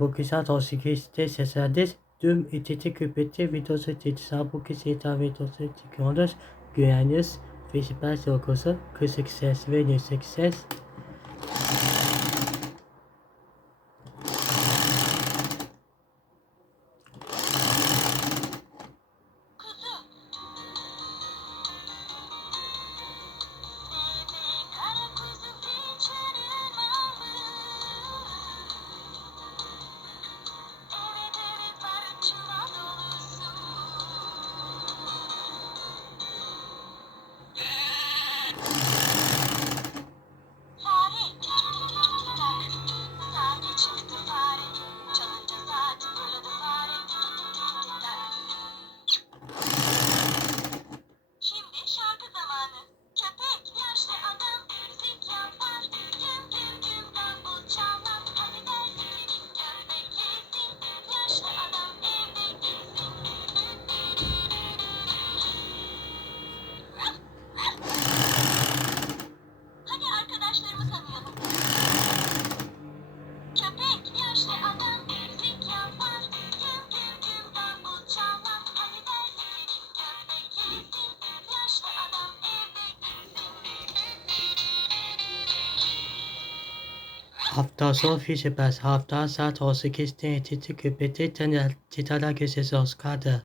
Buki saat 18'de seslendir. Tüm İTT Küpeti videosu İTT Buki Seta videosu çekiyoruz. Güveniyoruz. Festival logosu, kısık ses ve yüksek ses. Hafta sonu Festival hafta saat 18'de İTT Küpeti Titala Köşesi Oscar'da.